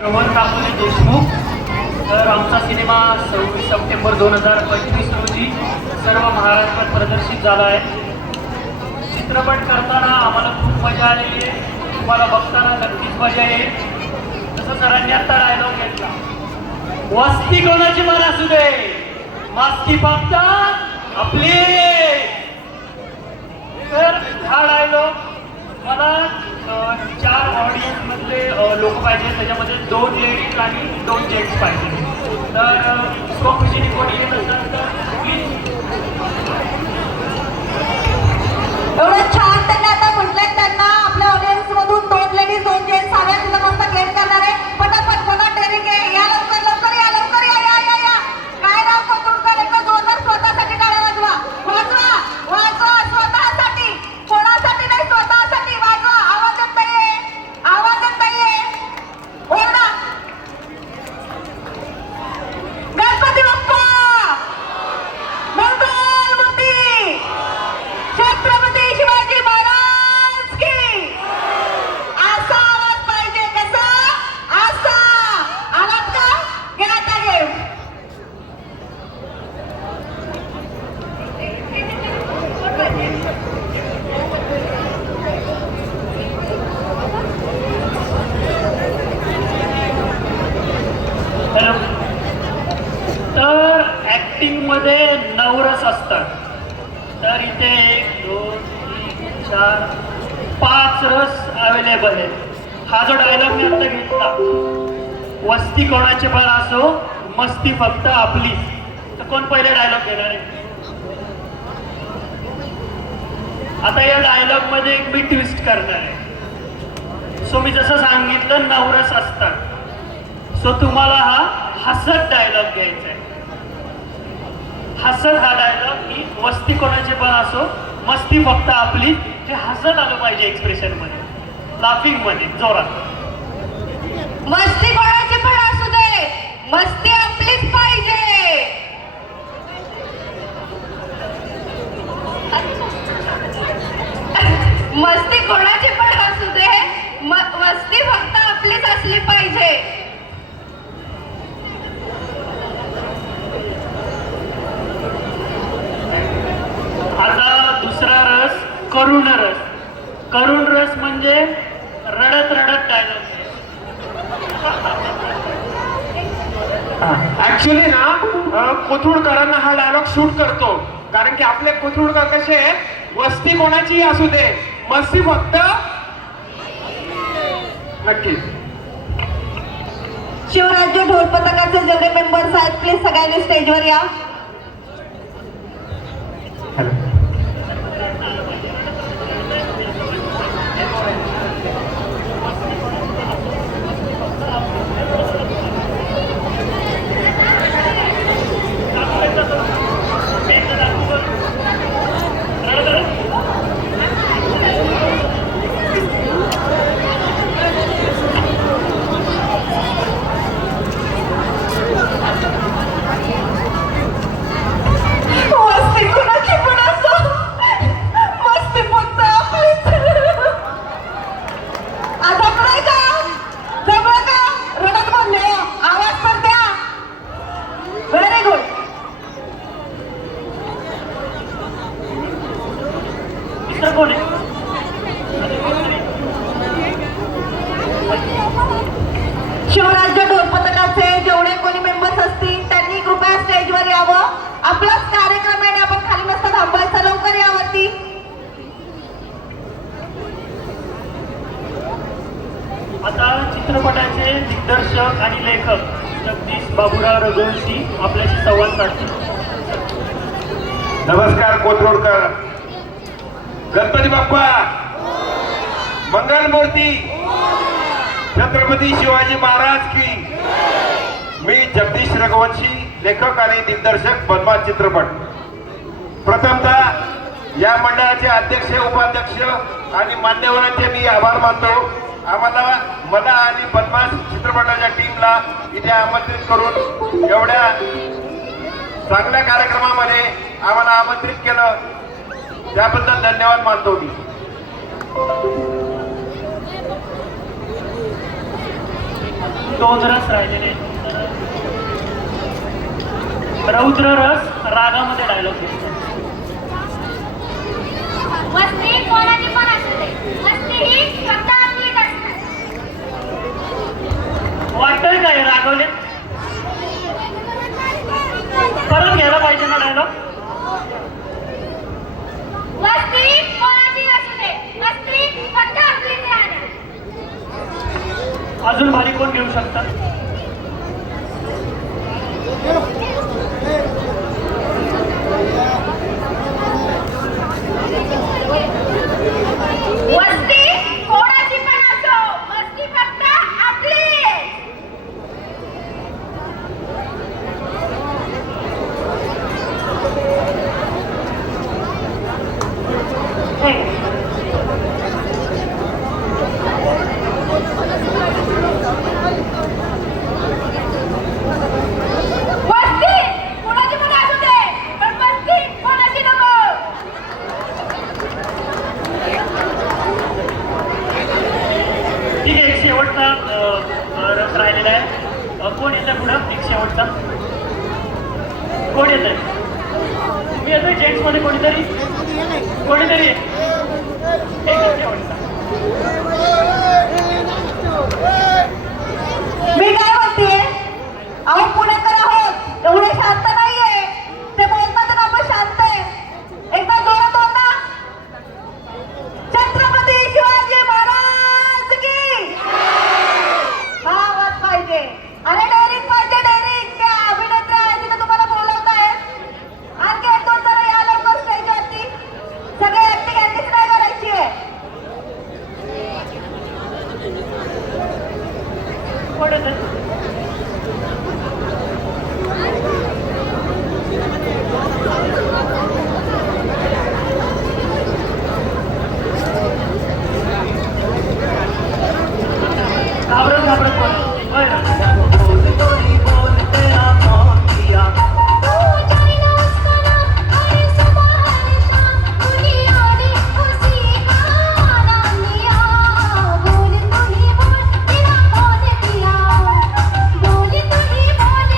श्रवण काकुली देशमुख. तर आमचा सिनेमा सव्वीस सप्टेंबर दोन हजार पंचवीस रोजी सर्व महाराष्ट्रात प्रदर्शित झाला आहे. चित्रपट करताना आम्हाला खूप मजा आलेली आहे. तुम्हाला बघताना नक्कीच मजा येईल. तसं सरांनी आता डायलॉग घेतला. वस्ती कोणाची मला असू दे. मास्ती फक्त आपली. तर हा डायलॉग मला चार ऑडियन्समध्ये पाहिजे त्याच्यामध्ये दोन लेडीज आणि दोन जेंट्स पाहिजे. तर अ, स्वखुशीने कोणी येत असेल तर प्लीज एवढं छान त्यांनी आता म्हटलंय त्यांना आपल्या ऑडियन्स मधून दोन लेडीज दोन जेंट्स हव्या तिथं मस्त गेम करणार आहे पटापट पुन्हा ट्रेनिंग आहे या लवकर लवकर या लवकर या या या या काय नाव कोथरूडकर एक जोरदार स्वतःसाठी टाळ्या वाजवा वाजवा वाजवा स्वतःसाठी कोणासाठी नाही स्वतःसाठी वाजवा आवाज येत नाहीये आवाज येत नाहीये ओरडा गणपती बाप्पा मंगल मूर्ती छत्रपती शिवाजी महाराज की असा आवाज पाहिजे कसा असा आलात का घ्या आता गेम हॅलो तर ॲक्टिंगमध्ये नवरस असतात तर इथे एक दोन तीन चार पाच रस अवेलेबल आहेत. हा जो डायलॉग मी आता घेतला वस्ती कोणाचे पण असो मस्ती फक्त आपली. तर कोण पहिले डायलॉग घेणार आहे? आता या डायलॉगमध्ये एक मी ट्विस्ट करणार आहे. सो मी जसं सांगितलं नवरस असतात. सो तुम्हाला हा हसत डायलॉग घ्यायचा आहे. हसत हा डायलॉग मी वस्ती कोणाचे पण असो मस्ती फक्त आपली ते हसत आलं पाहिजे एक्सप्रेशनमध्ये. लाफिंगमध्ये जोरात. मस्ती कोणाची पण असू दे. मस्ती आपलीच पाहिजे. मस्ती कोणाची पण असू दे. मस्ती फक्त आपलीच असली पाहिजे आता दुसरा रस करुण रस. करुण रस म्हणजे रडत रडत डायलॉग ऍक्च्युली ना कोथरूडकरांना हा डायलॉग शूट करतो. कारण की आपले कोथरूडकर कसे आहेत? वस्ती कोणाची असू दे मस्ती फक्त नक्की. शिवराज्य ढोल पथकाचे जेवढे मेंबर्स आहेत प्लीज सगळ्यांनी स्टेजवर या मस्ती कुणाची पण असो मस्ती फक्त आपलीच आता काय का जमलं का रडत बोलले आवाज पण द्या व्हेरी गुड तिसरं कोण आहे शिवराज्य ढोल पथकाचे जेवढे कोणी मेंबर्स असतील त्यांनी कृपया स्टेजवर यावं आपलाच कार्यक्रम आहे आणि आपण खाली नसता थांबायचं लवकर यावरती आता चित्रपटाचे दिग्दर्शक आणि लेखक जगदीश बाबुराव रघुवंशी आपल्याशी संवाद साधतील. नमस्कार कोथरूडकर. गणपती बाप्पा. मंगल मूर्ती छत्रपती शिवाजी महाराज की. मी जगदीश रघुवंशी लेखक आणि दिग्दर्शक बदमाश चित्रपट. प्रथमतः या मंडळाचे अध्यक्ष उपाध्यक्ष आणि मान्यवरांचे मी आभार मानतो. आम्हाला मला आणि बदमाश चित्रपटाच्या टीमला इथे आमंत्रित करून एवढ्या चांगल्या कार्यक्रमामध्ये आम्हाला आमंत्रित केलं. त्याबद्दल धन्यवाद मानतो मी. दोन रस राहिलेले. रौद्र रस रागामध्ये डायलॉग वस्ती कोणाची पण असू दे. वस्ती ही अजून भारी कोण घेऊ शकतात शेवटचा रस राहिलेला आहे. कोण येतं पुढं? एक शेवटचा. कोण येत आहे मी येतोय? जेंट्समध्ये कोणीतरी? कोणीतरी? एक शेवटचा. मी काय म्हणते? अहो